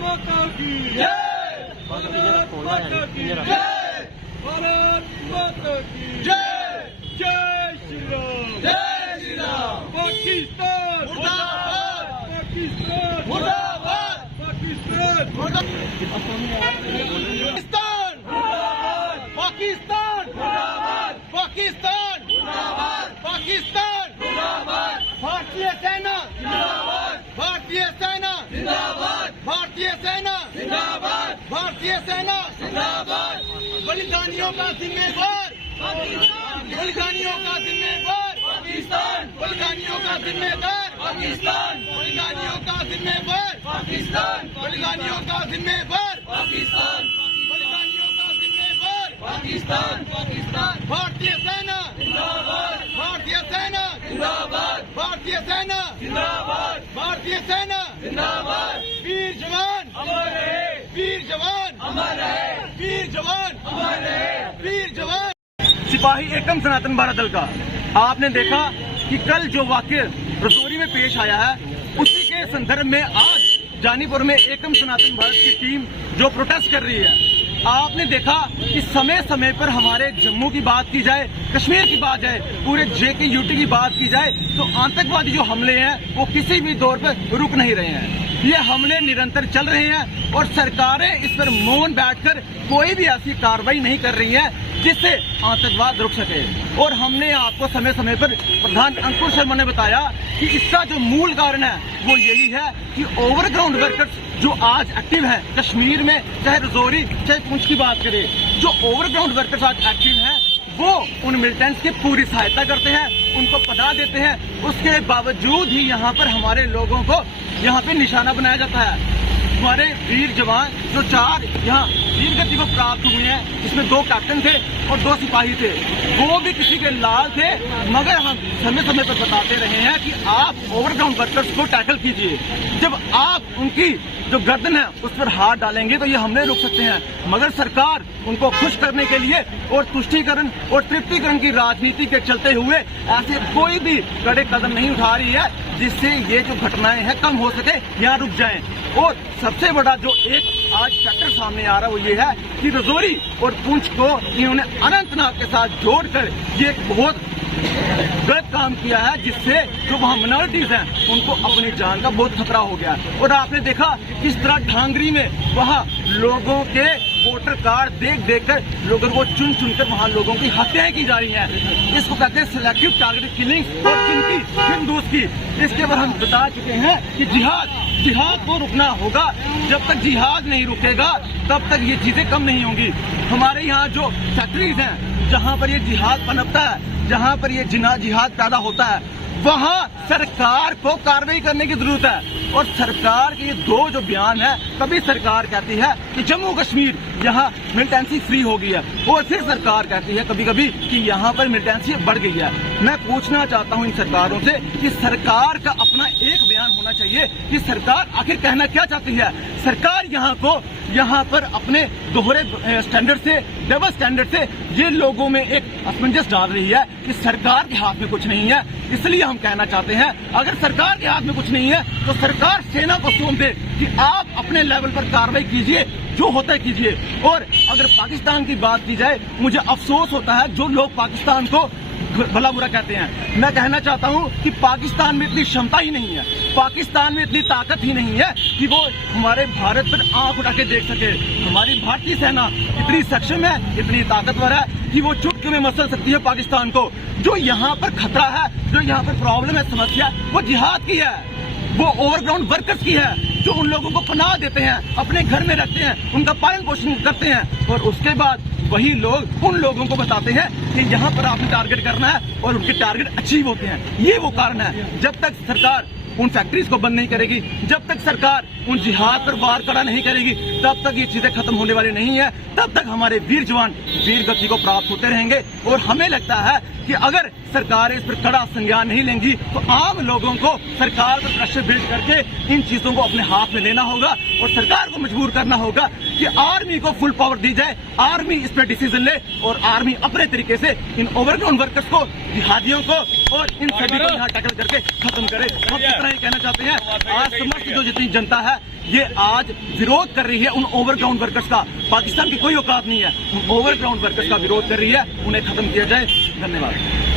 माता की जय, भारत माता की जय, भारत माता की जय, जय श्री राम, जय श्री राम। पाकिस्तान मुर्दाबाद, पाकिस्तान मुर्दाबाद, पाकिस्तान मुर्दाबाद, पाकिस्तान मुर्दाबाद, पाकिस्तान मुर्दाबाद, पाकिस्तान मुर्दाबाद, भारतीय सेना जिंदाबाद, भारतीय सेना जिंदाबाद, भारतीय सेना जिंदाबाद, भारतीय सेना जिंदाबाद। बलिदानियों का जिम्मेवार बलिदानियों का जिम्मेवार पाकिस्तान, बलिदानियों का जिम्मेवार पाकिस्तान, बलिदानियों का जिम्मेवार पाकिस्तान, बलिदानियों का जिम्मेवार पाकिस्तान, बलिदानियों का जिम्मेवार पाकिस्तान, पाकिस्तान। भारतीय सेना जिंदाबाद, भारतीय सेना जिंदाबाद, भारतीय सेना जिंदाबाद, भारतीय सेना जिंदाबाद। वीर जवान अमर रहे, वीर जवान अमर रहे, वीर जवान अमर रहे, वीर जवान। सिपाही एकम सनातन भारत दल का आपने देखा कि कल जो वाकया रजौरी में पेश आया है, उसी के संदर्भ में आज जानीपुर में एकम सनातन भारत की टीम जो प्रोटेस्ट कर रही है। आपने देखा कि समय समय पर हमारे जम्मू की बात की जाए, कश्मीर की बात जाए, पूरे JKUT की बात की जाए, तो आतंकवादी जो हमले हैं वो किसी भी दौर पर रुक नहीं रहे हैं। ये हमले निरंतर चल रहे हैं और सरकारें इस पर मौन बैठकर कोई भी ऐसी कार्रवाई नहीं कर रही है जिससे आतंकवाद रुक सके। और हमने आपको समय समय पर प्रधान अंकुर शर्मा ने बताया कि इसका जो मूल कारण है वो यही है कि ओवरग्राउंड वर्कर्स जो आज एक्टिव हैं कश्मीर में, चाहे रजौरी चाहे पुंछ की बात करें, जो ओवरग्राउंड वर्कर्स आज एक्टिव हैं वो उन मिलिटेंट्स की पूरी सहायता करते हैं, उनको पनाह देते हैं। उसके बावजूद ही यहाँ पर हमारे लोगों को यहाँ पे निशाना बनाया जाता है। हमारे वीर जवान जो 4 यहाँ वीर गति को प्राप्त हुए हैं, जिसमें 2 कैप्टन थे और 2 सिपाही थे, वो भी किसी के लाल थे। मगर हम समय समय पर बताते रहे हैं कि आप ओवरग्राउंड वर्कर्स को टैकल कीजिए। जब आप उनकी जो गर्दन है उस पर हाथ डालेंगे तो ये हमले रुक सकते हैं। मगर सरकार उनको खुश करने के लिए और तुष्टीकरण और तृप्तिकरण की राजनीति के चलते हुए ऐसे कोई भी कड़े कदम नहीं उठा रही है जिससे ये जो घटनाएं हैं कम हो सके, यहाँ रुक जाएं। और सबसे बड़ा जो एक आज फैक्टर सामने आ रहा है वो ये है कि रजौरी और पुंछ को इन्होंने अनंतनाग के साथ जोड़कर ये बहुत गलत काम किया है, जिससे जो वहाँ माइनॉरिटीज हैं उनको अपनी जान का बहुत खतरा हो गया। और आपने देखा किस तरह ढांगरी में वहाँ लोगों के वोटर कार्ड देख कर लोगों को चुन चुनकर वहाँ लोगों की हत्याएं की जा रही हैं। इसको कहते हैं सिलेक्टिव टारगेटेड किलिंग। और किनकी? हिंदूज की। इसके बाद हम बता चुके हैं कि जिहाद को रुकना होगा। जब तक जिहाद नहीं रुकेगा तब तक ये चीजें कम नहीं होंगी। हमारे यहाँ जो फैक्ट्रीज हैं जहाँ पर ये जिहाद पनपता है, जहाँ पर ये जिहाद पैदा होता है, वहाँ सरकार को कार्रवाई करने की जरूरत है। और सरकार के ये 2 जो बयान है, कभी सरकार कहती है कि जम्मू कश्मीर यहाँ मिलिटेंसी फ्री हो गई है, और फिर सरकार कहती है कभी कभी कि यहाँ पर मिलिटेंसी बढ़ गई है। मैं पूछना चाहता हूँ इन सरकारों से कि सरकार का अपना एक बयान होना चाहिए कि सरकार आखिर कहना क्या चाहती है। सरकार यहाँ पर अपने दोहरे स्टैंडर्ड से, डबल स्टैंडर्ड से ये लोगों में एक असमंजस डाल रही है कि सरकार के हाथ में कुछ नहीं है। इसलिए हम कहना चाहते हैं अगर सरकार के हाथ में कुछ नहीं है तो सरकार सेना को सौंप दे कि आप अपने लेवल पर कार्रवाई कीजिए, जो होता है कीजिए। और अगर पाकिस्तान की बात की जाए, मुझे अफसोस होता है जो लोग पाकिस्तान को भला बुरा कहते हैं। मैं कहना चाहता हूं कि पाकिस्तान में इतनी क्षमता ही नहीं है, पाकिस्तान में इतनी ताकत ही नहीं है कि वो हमारे भारत पर आंख उठा के देख सके। हमारी भारतीय सेना इतनी सक्षम है, इतनी ताकतवर है कि वो चुटकी में मसल सकती है पाकिस्तान को। जो यहाँ पर खतरा है, जो यहाँ पर प्रॉब्लम है, समस्या, वो जिहाद की है, वो ओवरग्राउंड वर्कर्स की है, जो उन लोगों को पनाह देते हैं, अपने घर में रखते हैं, उनका पालन पोषण करते हैं, और उसके बाद वही लोग उन लोगों को बताते हैं कि यहाँ पर आपने टारगेट करना है, और उनके टारगेट अचीव होते हैं। ये वो कारण है। जब तक सरकार उन फैक्ट्रीज को बंद नहीं करेगी, जब तक सरकार उन जिहाद पर वार कड़ा नहीं करेगी, तब तक ये चीजें खत्म होने वाली नहीं है। तब तक हमारे वीर जवान वीर गति को प्राप्त होते रहेंगे। और हमें लगता है कि अगर सरकार इस पर कड़ा संज्ञान नहीं लेंगी तो आम लोगों को सरकार पर प्रेशर बिल्ड करके इन चीजों को अपने हाथ में लेना होगा और सरकार को मजबूर करना होगा कि आर्मी को फुल पावर दी जाए, आर्मी इस पर डिसीजन ले और आर्मी अपने तरीके से इन ओवरग्राउंड वर्कर्स को, जिहादियों को और इन सभी को यहाँ टैकल करके खत्म करे। हम इतना ही कहना चाहते हैं, आज समस्त जो जितनी जनता है ये आज विरोध कर रही है उन ओवरग्राउंड वर्कर्स का। पाकिस्तान की कोई औकात नहीं है, उन ओवरग्राउंड वर्कर्स का विरोध कर रही है, उन्हें खत्म किया जाए। धन्यवाद।